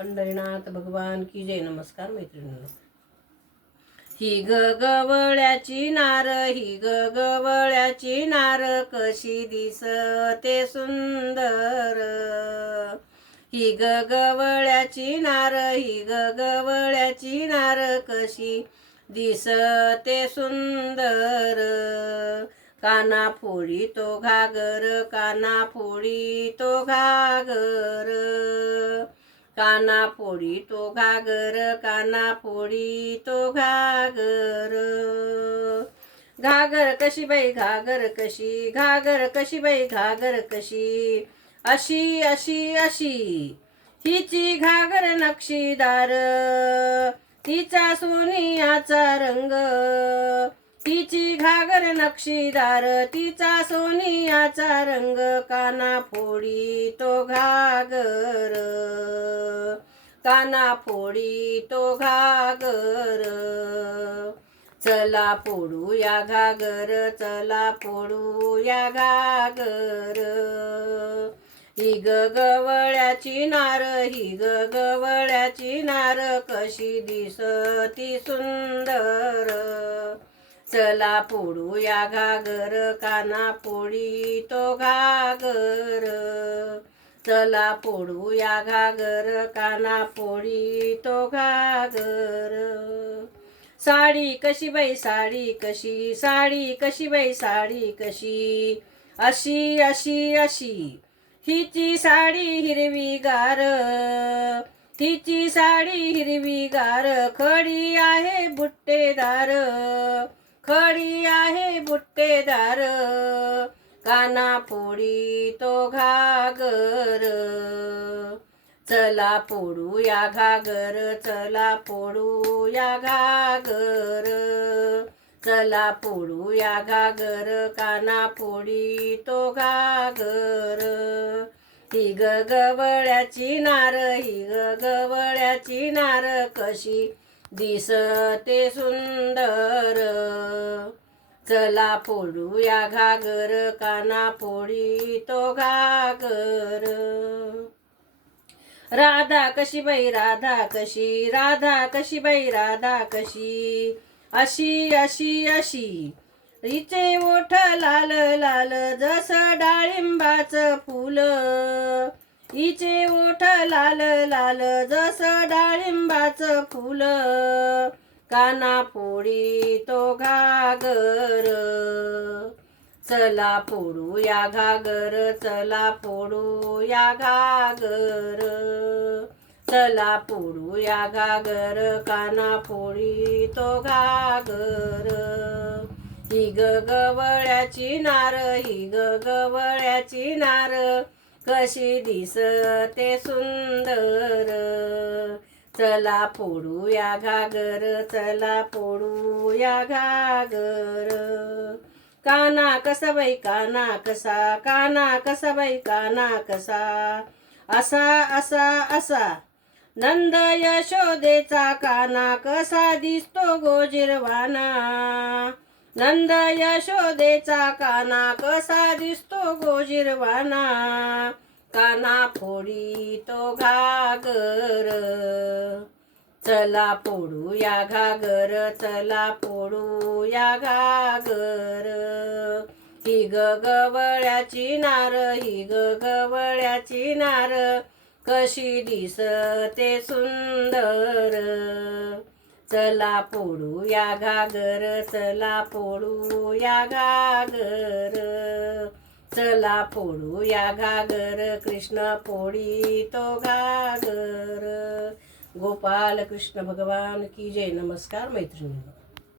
पंढरीनाथ भगवान की जय. नमस्कार मैत्रिणींनो. ही गवळ्याची नार, ही गवळ्याची नार, कशी दिसते सुंदर. ही गवळ्याची नार, ही गवळ्याची नार, कशी दिसते सुंदर. काना फोडी तो घागर, काना फोडी तो घागर, काना फोडी तो घागर, काना फोडी तो घागर. घागर कशी बाई घागर कशी, घागर कशी बाई घागर कशी, अशी अशी अशी. हिची घागर नक्षीदार, तिचा सोनियाचा रंग. तिची घागर नक्षीदार, तिचा सोनियाचा रंग. काना फोडी तो घागर, काना फोडी तो घागर. चला फोडू या घागर, चला फोडू या घागर. ही गवळ्याची नार, ही गवळ्याची नार, कशी दिसती सुंदर. चला फोडू या घागर, काना फोडी तो घागर. चला फोडू या घागर, काना फोडी तो घागर. साडी कशी बाई साडी कशी, साडी कशी बाई साडी कशी, अशी अशी अशी. हिची साडी हिरवीगार, तिची साडी हिरवीगार. खडी आहे बुट्टेदार, खडी आहे बुट्टेदार. काना फोडी तो घागर. चला फोडू या घागर, चला फोडू या घागर. चला फोडू या घागर, काना फोडी तो घागर. ही गवळ्याची नार, ही गवळ्याची नार, कशी दिसते सुंदर. चला फोडू या घागर, काना फोडी तो घागर. राधा कशी बाई राधा कशी, राधा कशी बाई राधा कशी, अशी अशी अशी. हिचे ओठ लाल लाल, जस डाळिंबाचं फूल. हिचे ओठ लाल लाल, जस डाळिंबाचं फूल. काना फोडी तो घागर. चला फोडू या घागर, चला फोडू या घागर. चला फोडू या घागर, काना फोडी तो घागर. ही गवळ्याची नार, ही गवळ्याची नार, कशी दिसते सुंदर. चला फोडू या घागर, चला फोडू या घागर. काना कसा बाई काना कसा, काना कसा बाई काना कसा, असा असा असा. नंद यशोदेचा काना कसा दिसतो गोजिरवाना. नंद यशोदेचा काना कसा दिसतो गोजिरवाना. काना फोडी तो घागर. चला फोडू या घागर, चला फोडू या घागर. ही गवळ्याची नार, ही गवळ्याची नार, कशी दिसते सुंदर. चला फोडू या घागर, चला फोडू या घागर. चला फोडू या घागर, कृष्ण फोडी तो घागर. गोपाल कृष्ण भगवान की जय. नमस्कार मैत्रिणी.